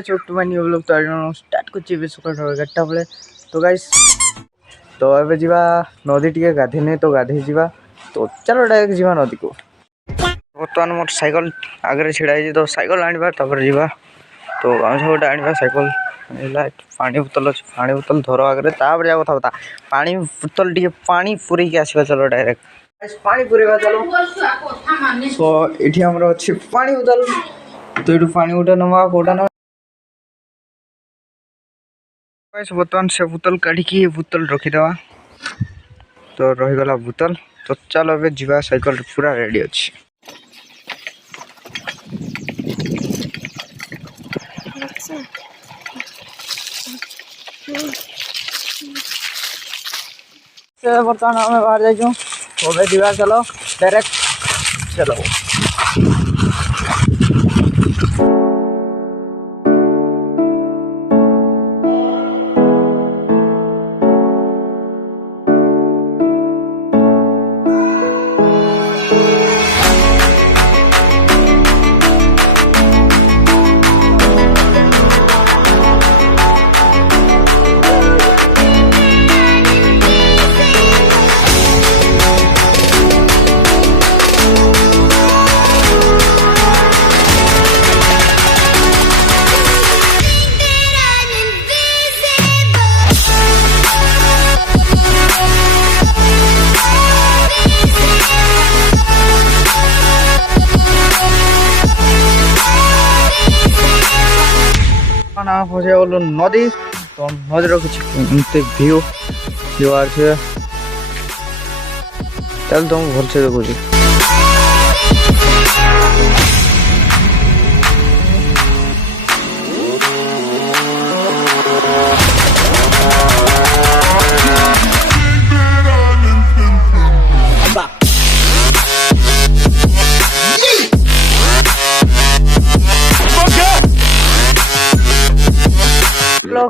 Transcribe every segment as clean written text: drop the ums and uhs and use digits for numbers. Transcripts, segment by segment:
छोटू मानी लोग तो स्टार्ट कर सकाल 11टा बेले तो गाइस तो ए जा नदी टे गाधे तो गाधे जा तो चलो डायरेक्ट जा नदी को बर्तमान मोर साइकेल आगे छिड़ा तो साइकेल आने जा तो गामछा गोटे आने साइकेल पानी बोतल अच्छे पानी बोतल धर आगे तापर जा कथा पानी बोतल टे पानी पूरे आसवा चलो डायरेक्ट पानी पूरेगा चलो तो ये आमर अच्छे पानी बोतल तो ये पानी गोटे नवा कौटा ना बर्तमान से बोतल काढ़ी बोतल रखीदे तो रहीगला बोतल तो चलो ए जा साइकेल पूरा रेडी अच्छी बर्तमान आम बाहर जाइए जा चलो डायरेक्ट चलो पहुँचे गलु नदी तो नदी कि व्यू व्यू आर चल तुम भलसे देखुची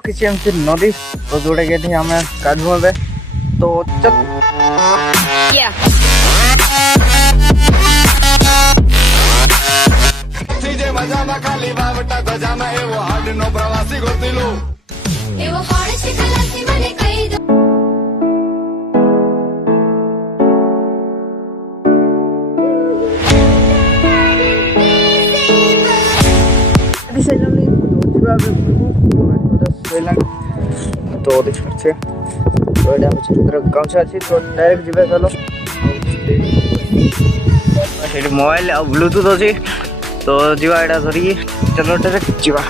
किसी एमती नदी तो जोड़े गए आम गाधु ए तो चल तो देखिए तो ये गामछा अच्छी तो डायरेक्ट जी चलो मोबाइल आ ब्लूटूथ अच्छी तो जीवा एटा धरिकी चलो डायरेक्ट जीवा।